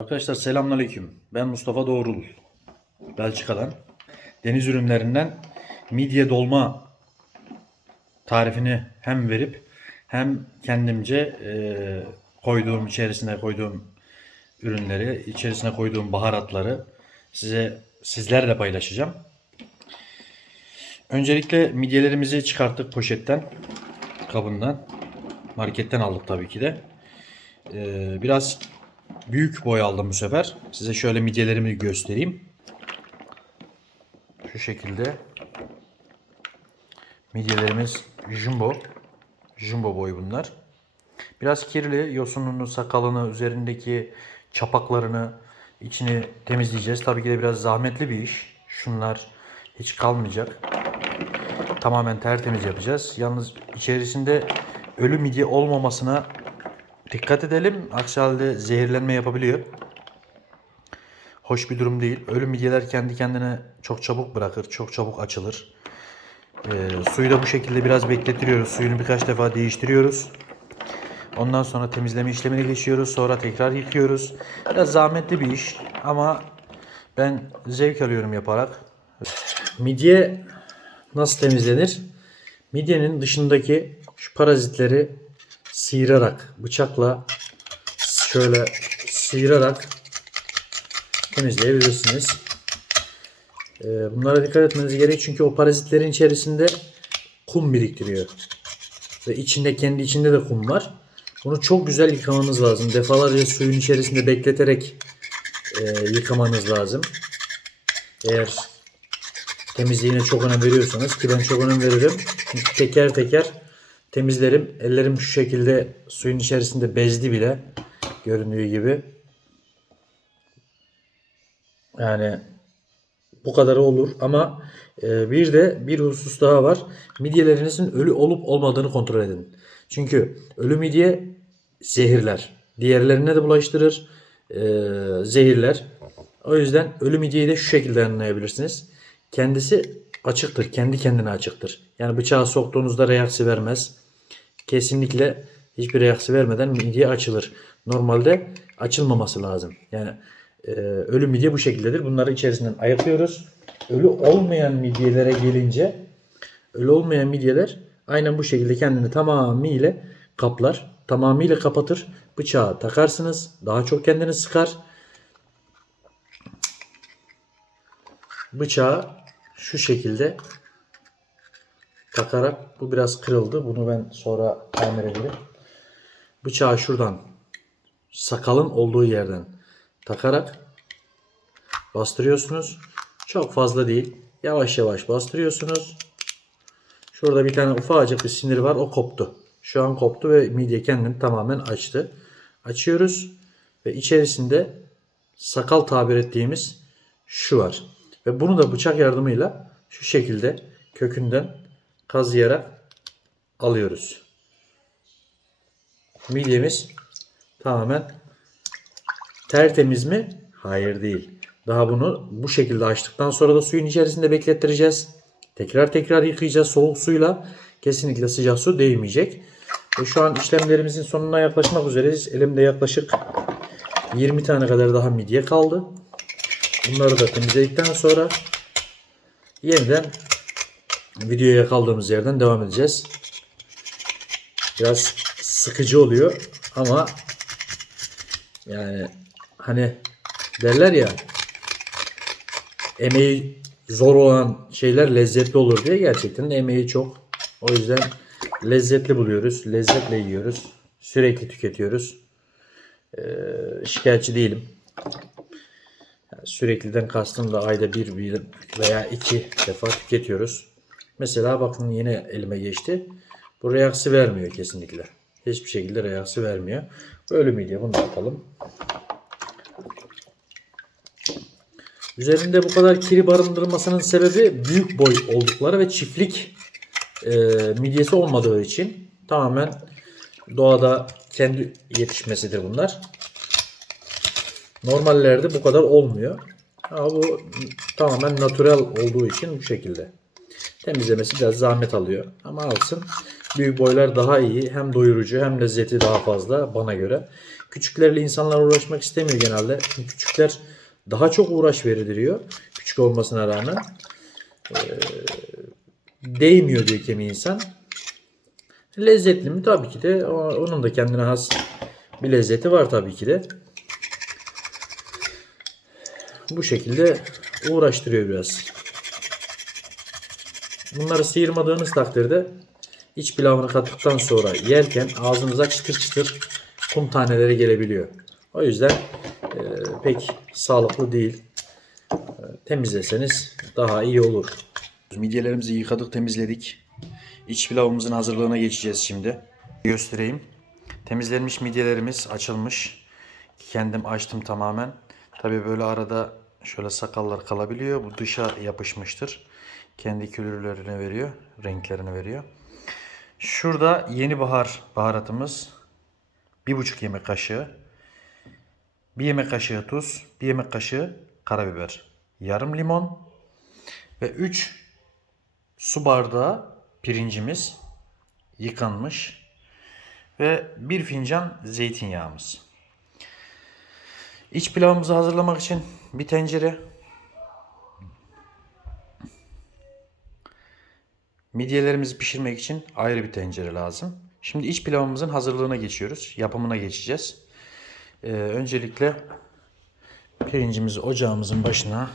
Arkadaşlar selamünaleyküm. Ben Mustafa Doğrul. Belçika'dan. Deniz ürünlerinden midye dolma tarifini hem verip hem kendimce e, koyduğum içerisine koyduğum ürünleri, içerisine koyduğum baharatları size sizlerle paylaşacağım. Öncelikle midyelerimizi çıkarttık poşetten, kabından. Marketten aldık tabii ki de. E, biraz büyük boy aldım bu sefer. Size şöyle midyelerimi göstereyim. Şu şekilde. Midyelerimiz jumbo. Jumbo boy bunlar. Biraz kirli. Yosununu, sakalını, üzerindeki çapaklarını, içini temizleyeceğiz. Tabii ki de biraz zahmetli bir iş. Şunlar hiç kalmayacak. Tamamen tertemiz yapacağız. Yalnız içerisinde ölü midye olmamasına Dikkat edelim. Aksi halde zehirlenme yapabiliyor. Hoş bir durum değil. Ölü midyeler kendi kendine çok çabuk bırakır. Çok çabuk açılır. Ee, suyu da bu şekilde biraz bekletiriyoruz. Suyunu birkaç defa değiştiriyoruz. Ondan sonra temizleme işlemine geçiyoruz. Sonra tekrar yıkıyoruz. Biraz zahmetli bir iş ama ben zevk alıyorum yaparak. Midye nasıl temizlenir? Midyenin dışındaki şu parazitleri sıyırarak bıçakla şöyle sıyırarak temizleyebilirsiniz. Ee, Bunlara dikkat etmeniz gerek çünkü o parazitlerin içerisinde kum biriktiriyor. Ve içinde kendi içinde de kum var. Bunu çok güzel yıkamanız lazım. Defalarca suyun içerisinde bekleterek e, yıkamanız lazım. Eğer temizliğine çok önem veriyorsanız ki ben çok önem veririm. Çünkü teker teker temizlerim. Ellerim şu şekilde suyun içerisinde bezdi bile göründüğü gibi. Yani bu kadarı olur ama e, bir de bir husus daha var. Midyelerinizin ölü olup olmadığını kontrol edin. Çünkü ölü midye zehirler. Diğerlerine de bulaştırır. e, zehirler. O yüzden ölü midyeyi de şu şekilde anlayabilirsiniz. Kendisi açıktır. Kendi kendine açıktır. Yani bıçağı soktuğunuzda reaksiyon vermez. Kesinlikle hiçbir reaksiyon vermeden midye açılır. Normalde açılmaması lazım. Yani e, ölü midye bu şekildedir. Bunları içerisinden ayıklıyoruz. Ölü olmayan midyelere gelince ölü olmayan midyeler aynen bu şekilde kendini tamamıyla kaplar. Tamamıyla kapatır. Bıçağı takarsınız. Daha çok kendini sıkar. Bıçağı şu şekilde takarak bu biraz kırıldı. Bunu ben sonra tamir ederim. Bıçağı şuradan sakalın olduğu yerden takarak bastırıyorsunuz. Çok fazla değil. Yavaş yavaş bastırıyorsunuz. Şurada bir tane ufacık bir sinir var. O koptu. Şu an koptu ve midye kendini tamamen açtı. Açıyoruz ve içerisinde sakal tabir ettiğimiz şu var. Ve bunu da bıçak yardımıyla şu şekilde kökünden kazıyarak alıyoruz. Midyemiz tamamen tertemiz mi? Hayır değil. Daha bunu bu şekilde açtıktan sonra da suyun içerisinde beklettireceğiz. Tekrar tekrar yıkayacağız soğuk suyla. Kesinlikle sıcak su değmeyecek. Ve şu an işlemlerimizin sonuna yaklaşmak üzereyiz. Elimde yaklaşık 20 tane kadar daha midye kaldı. Bunları da temizledikten sonra yeniden videoya kaldığımız yerden devam edeceğiz. Biraz sıkıcı oluyor ama yani hani derler ya emeği zor olan şeyler lezzetli olur diye gerçekten emeği çok. O yüzden lezzetli buluyoruz. Lezzetle yiyoruz. Sürekli tüketiyoruz. Ee, şikayetçi değilim. Sürekliden kastım da ayda bir, bir veya iki defa tüketiyoruz. Mesela bakın yine elime geçti. Bu reaksi vermiyor kesinlikle. Hiçbir şekilde reaksi vermiyor. Böyle midye bunu atalım. Üzerinde bu kadar kiri barındırmasının sebebi büyük boy oldukları ve çiftlik e, midyesi olmadığı için tamamen doğada kendi yetişmesidir bunlar. Normallerde bu kadar olmuyor. Ama bu tamamen natural olduğu için bu şekilde. Temizlemesi biraz zahmet alıyor. Ama alsın. Büyük boylar daha iyi. Hem doyurucu hem lezzeti daha fazla bana göre. Küçüklerle insanlar uğraşmak istemiyor genelde. Çünkü küçükler daha çok uğraş veriliyor. Küçük olmasına rağmen. Ee, değmiyor diyor kimi insan. Lezzetli mi? Tabii ki de. Onun da kendine has bir lezzeti var tabii ki de. Bu şekilde uğraştırıyor biraz. Bunları sıyırmadığınız takdirde iç pilavını kattıktan sonra yerken ağzınıza çıtır çıtır kum taneleri gelebiliyor. O yüzden e, pek sağlıklı değil. E, temizleseniz daha iyi olur. Midyelerimizi yıkadık, temizledik. İç pilavımızın hazırlığına geçeceğiz şimdi. Göstereyim. Temizlenmiş midyelerimiz açılmış. Kendim açtım tamamen. Tabii böyle arada şöyle sakallar kalabiliyor. Bu dışa yapışmıştır. Kendi külürlerini veriyor, renklerini veriyor. Şurada yeni bahar baharatımız. Bir buçuk yemek kaşığı. Bir yemek kaşığı tuz. Bir yemek kaşığı karabiber. Yarım limon. Ve 3 su bardağı pirincimiz yıkanmış ve bir fincan zeytinyağımız. İç pilavımızı hazırlamak için bir tencere midyelerimizi pişirmek için ayrı bir tencere lazım. Şimdi iç pilavımızın hazırlığına geçiyoruz. Yapımına geçeceğiz. Ee, öncelikle pirincimizi ocağımızın başına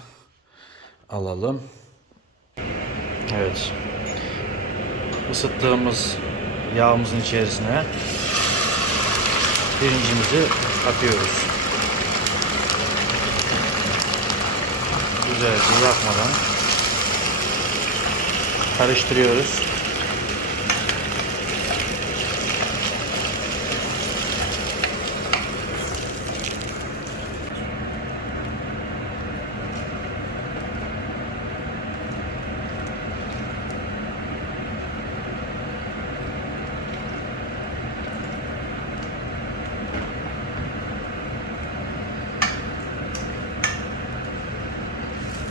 alalım. Evet. Isıttığımız yağımızın içerisine pirincimizi atıyoruz. Güzelce yakmadan karıştırıyoruz.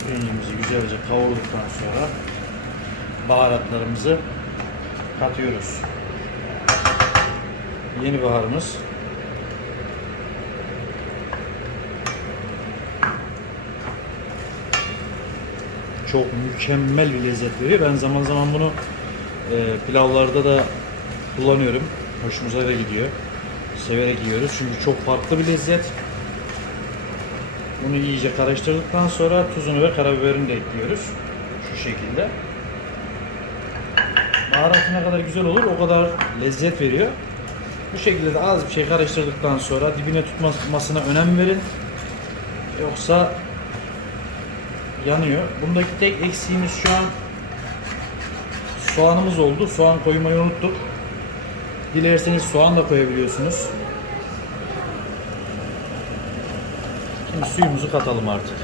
Pirincimizi güzelce kavurduktan sonra baharatlarımızı katıyoruz. Yeni baharımız. Çok mükemmel bir lezzet veriyor. Ben zaman zaman bunu e, pilavlarda da kullanıyorum. Hoşumuza da gidiyor. Severek yiyoruz çünkü çok farklı bir lezzet. Bunu iyice karıştırdıktan sonra tuzunu ve karabiberini de ekliyoruz. Şu şekilde. Baharatı ne kadar güzel olur o kadar lezzet veriyor. Bu şekilde de az bir şey karıştırdıktan sonra dibine tutmasına önem verin. Yoksa yanıyor. Bundaki tek eksiğimiz şu an soğanımız oldu. Soğan koymayı unuttuk. Dilerseniz soğan da koyabiliyorsunuz. Suyumuzu katalım artık.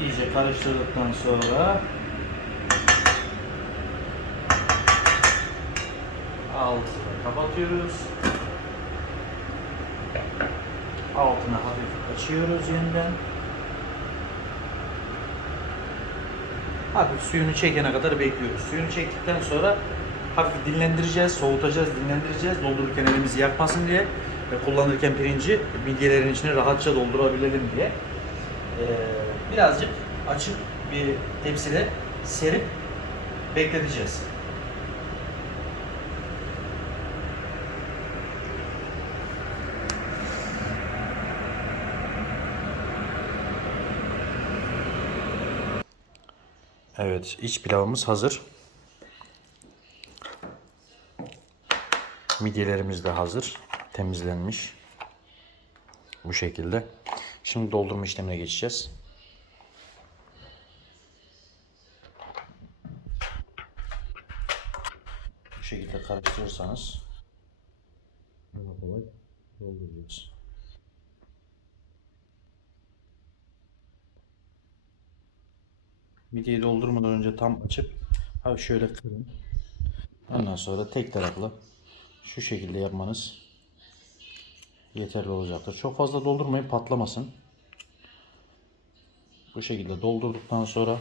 İyice karıştırdıktan sonra altını kapatıyoruz. Altını hafif açıyoruz yeniden. Hafif suyunu çekene kadar bekliyoruz. Suyunu çektikten sonra hafif dinlendireceğiz, soğutacağız, dinlendireceğiz. Doldururken elimizi yakmasın diye ve kullanırken pirinci midyelerin içine rahatça doldurabilelim diye. Ee, birazcık açık bir tepside serip bekleteceğiz. Evet, iç pilavımız hazır. Midyelerimiz de hazır. Temizlenmiş. Bu şekilde. Şimdi doldurma işlemine geçeceğiz. Bu şekilde karıştırırsanız daha kolay dolduracağız. Midyeyi doldurmadan önce tam açıp ha şöyle kırın. Ondan sonra tek taraflı şu şekilde yapmanız yeterli olacaktır. Çok fazla doldurmayın patlamasın. Bu şekilde doldurduktan sonra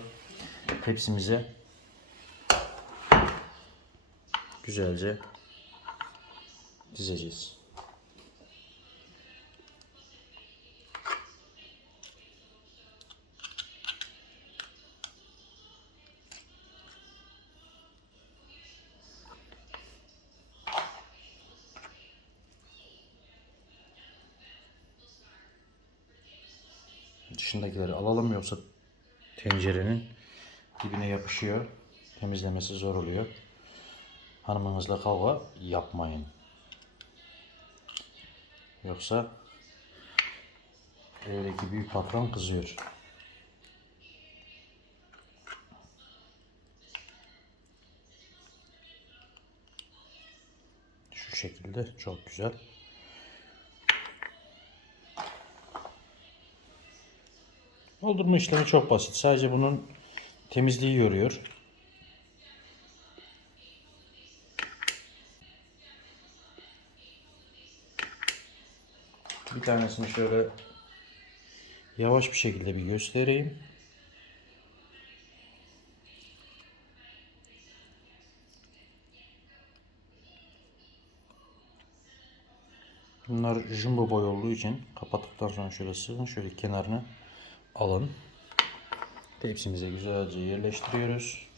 tepsimize güzelce dizeceğiz. Dışındakileri alalım yoksa tencerenin dibine yapışıyor. Temizlemesi zor oluyor. Hanımınızla kavga yapmayın. Yoksa evdeki büyük patron kızıyor. Şu şekilde çok güzel. Doldurma işlemi çok basit. Sadece bunun temizliği yoruyor. Bir tanesini şöyle yavaş bir şekilde bir göstereyim. Bunlar jumbo boy olduğu için kapattıktan sonra şöyle sığın. Şöyle kenarını alın. Tepsimize güzelce yerleştiriyoruz.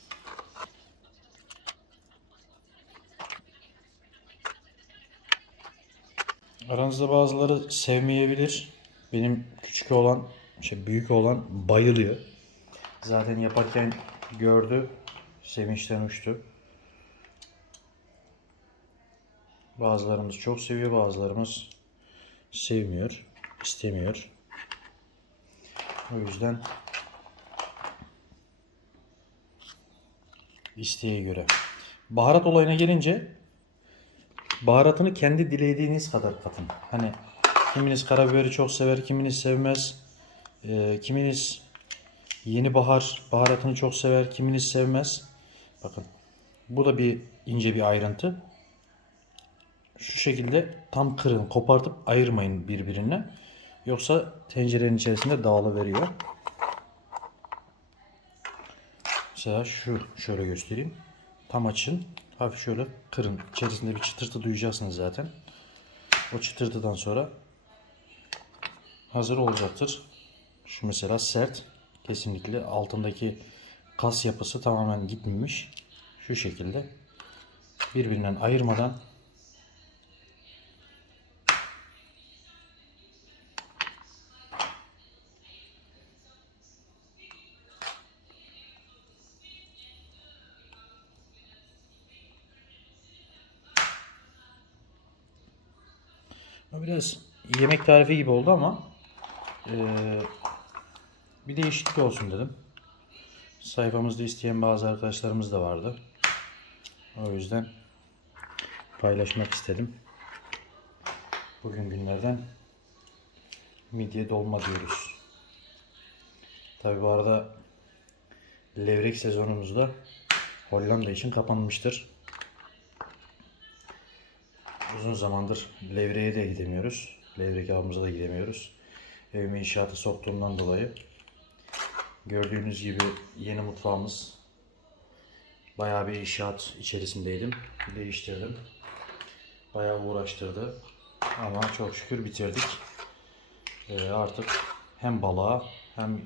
Aranızda bazıları sevmeyebilir. Benim küçük olan, şey büyük olan bayılıyor. Zaten yaparken gördü, sevinçten uçtu. Bazılarımız çok seviyor, bazılarımız sevmiyor, istemiyor. O yüzden isteğe göre. Baharat olayına gelince baharatını kendi dilediğiniz kadar katın. Hani kiminiz karabiberi çok sever, kiminiz sevmez. Ee, kiminiz yeni bahar baharatını çok sever, kiminiz sevmez. Bakın bu da bir ince bir ayrıntı. Şu şekilde tam kırın, kopartıp ayırmayın birbirine. Yoksa tencerenin içerisinde dağılıveriyor. Mesela şu şöyle göstereyim. Tam açın. Hafif şöyle kırın. İçerisinde bir çıtırtı duyacaksınız zaten. O çıtırtıdan sonra hazır olacaktır. Şu mesela sert. Kesinlikle altındaki kas yapısı tamamen gitmemiş. Şu şekilde birbirinden ayırmadan tarifi gibi oldu ama eee, bir değişiklik olsun dedim. Sayfamızda isteyen bazı arkadaşlarımız da vardı. O yüzden paylaşmak istedim. Bugün günlerden midye dolma diyoruz. Tabi bu arada levrek sezonumuz da Hollanda için kapanmıştır. Uzun zamandır Levre'ye de gidemiyoruz. Levrek avımıza da gidemiyoruz. Evime inşaatı soktuğumdan dolayı. Gördüğünüz gibi yeni mutfağımız bayağı bir inşaat içerisindeydim. Değiştirdim. Bayağı uğraştırdı. Ama çok şükür bitirdik. Ee, artık hem balığa hem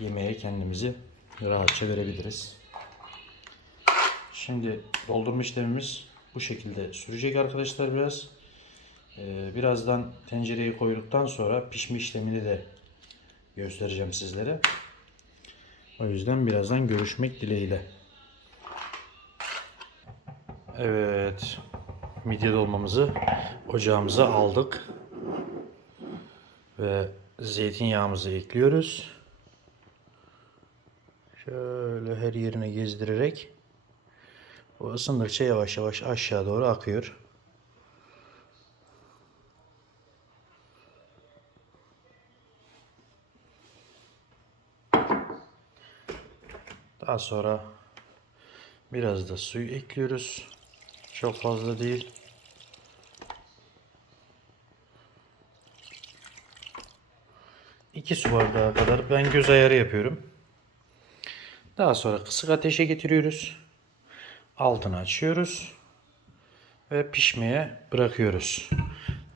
yemeğe kendimizi rahatça verebiliriz. Şimdi doldurma işlemimiz bu şekilde sürecek arkadaşlar biraz. Ee, birazdan tencereye koyduktan sonra pişme işlemini de göstereceğim sizlere. O yüzden birazdan görüşmek dileğiyle. Evet. Midye dolmamızı ocağımıza aldık. Ve zeytinyağımızı ekliyoruz. Şöyle her yerine gezdirerek o ısındıkça yavaş yavaş aşağı doğru akıyor. Daha sonra biraz da suyu ekliyoruz. Çok fazla değil. İki su bardağı kadar ben göz ayarı yapıyorum. Daha sonra kısık ateşe getiriyoruz. Altını açıyoruz. Ve pişmeye bırakıyoruz.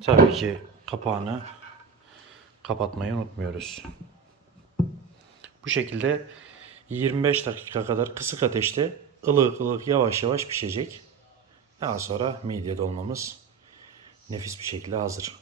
Tabii ki kapağını kapatmayı unutmuyoruz. Bu şekilde 25 dakika kadar kısık ateşte ılık ılık yavaş yavaş pişecek. Daha sonra midye dolmamız nefis bir şekilde hazır.